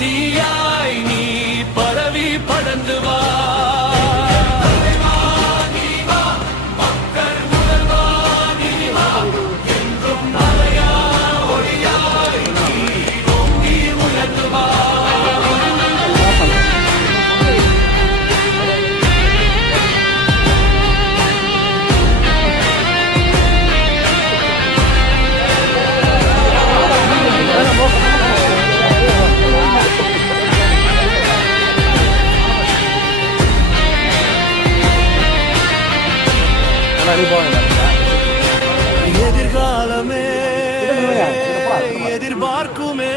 தீயாய் நீ பரவி படர்ந்து வா. எதிர்காலமே எதிர்பார்க்குமே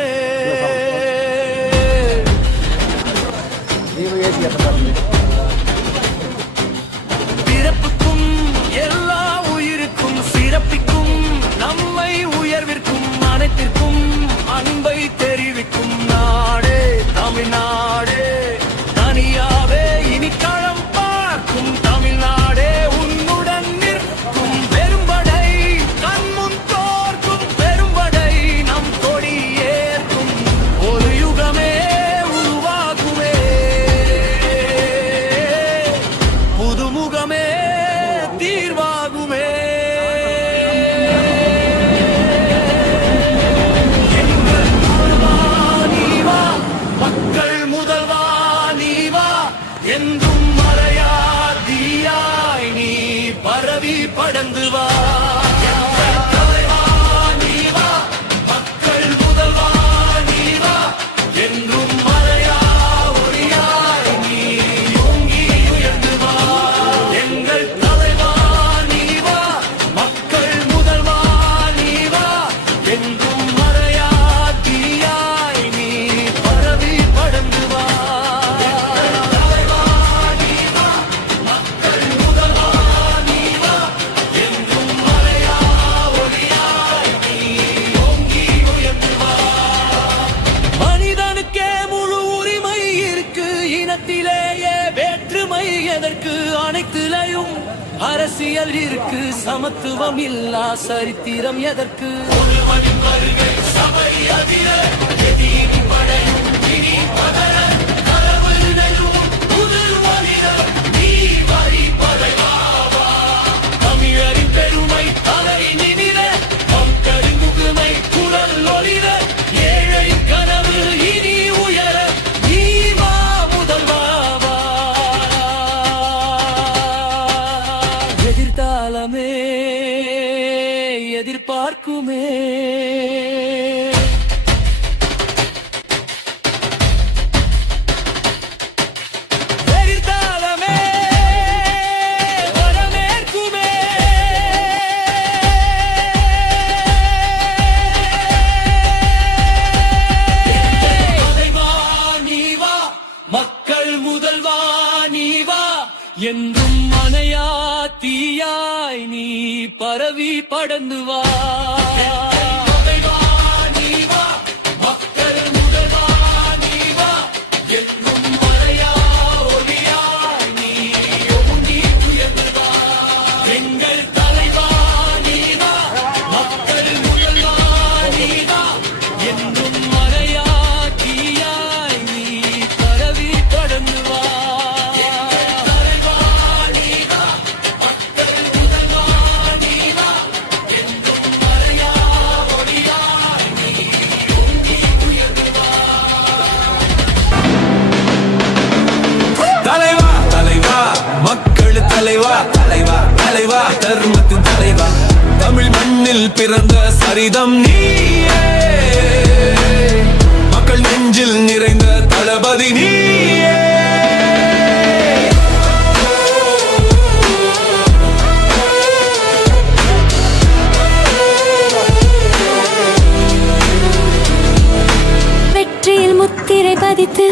பிறப்புக்கும் எல்லா உயிருக்கும் சிறப்பிக்கும் நம்மை உயர்விற்கும் அனைத்திற்கும் அன்பை தெரிவிக்கும் நாடே தமிழ்நாடே. தனியாவே இனி களம் பார்க்கும் தமிழ்நாடே உன்னுடன் நிற்கும். பெரும்படை கண்முன் தோற்கும் பெரும்படை நம் கொடி ஏற்கும். ஒரு யுகமே உருவாகுமே புதுமுகமே தீர்வாகுமே. மக்கள் முதல்வா நீ வா என்றும் மறையா தீயாய் நீ பரவி படர்ந்து வா. நீ வா மக்கள் முதல்வா நீ வா என்றும் மறையா ஒளியாய் நீ ஓங்கி உயர்ந்து வா. எங்கள் தலைவா நீ வா மக்கள் முதல்வா நீ வா என்றும் மறையா தீயாய் நீ பரவி படர்ந்து வா. மனிதனுக்கே முழு உரிமை இருக்கு, இனத்திலேயே வேற்றுமை எதற்கு? அனைத்திலையும் அரசியல் இருக்கு, சமத்துவம் இல்லா சரித்திரம் எதற்கு? ஒருவனின் வருகை சபை அதிர எதிரி படையும் இனி பதற கடவுள் நெழுவும் புதிர் ஒளிர நீ வரி படைவாவா. தமிழரின் பெருமை தலை நிமிர மக்களின் முதுமை குரல் ஒளிர ஏழை கனவு இனி உயர நீ வா முதல்வாவா. எதிர்காலமே எதிர்பார்க்குமே எதிர்காலமே வரவேற்குமே. தலைவா நீ வா மக்கள் முதல்வா நீ வா என்றும் மனையா தீயாய் நீ பரவி படர்ந்து வா. நீ வா மக்கள் முதல்வா நீ வா என்றும் மறையா ஒளியாய் நீ ஓங்கி உயர்ந்து வா. எங்கள் தலைவா நீ வா மக்கள் முதல்வா நீ வா என்றும் மறையா தீயாய் நீ பரவி படர்ந்து வா. தலைவா தலைவா தலைவா தர்மத்தின் தலைவா, தமிழ் மண்ணில் பிறந்த சரிதம் நீயே, மக்கள் நெஞ்சில் நிறைந்த தளபதி நீயே. வெற்றியில் முத்திரை பதித்து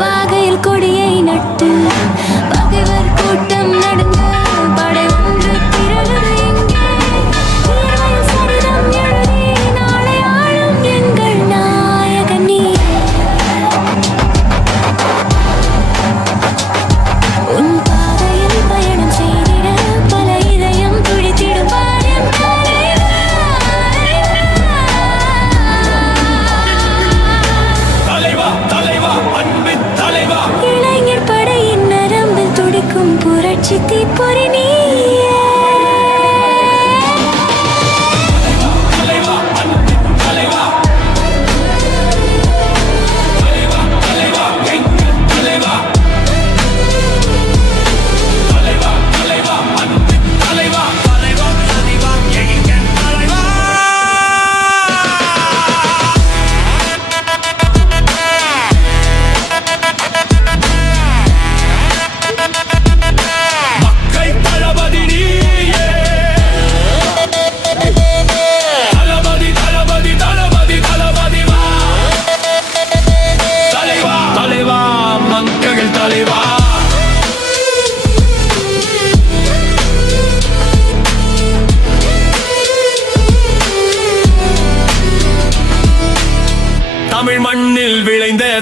வாகையில் கொடியை நட்டு பகைவர் கூட்டம் நடந்து படை ஒன்று திரளுது இங்கே. உயர்வையில் சரிதம் எழுதி நாளை ஆளும் எங்கள் நாயகன் நீ. உன் பாதையில் பயணம் செய்திட பல இதயம் துடித்திடும் பாரம் தலைவா.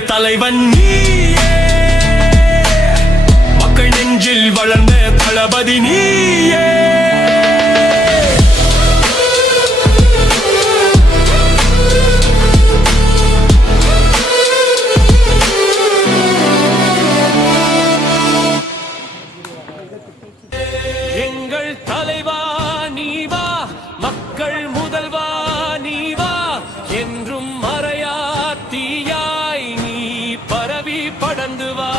தலைவன் நீயே, மக்கள் நெஞ்சில் வளர்ந்த தளபதி நீயே. எங்கள் தலைவா நீ வா, மக்கள் முதல்வா நீ வா, என்றும் மறையா தீயாய் நீ பரவி படந்து வா.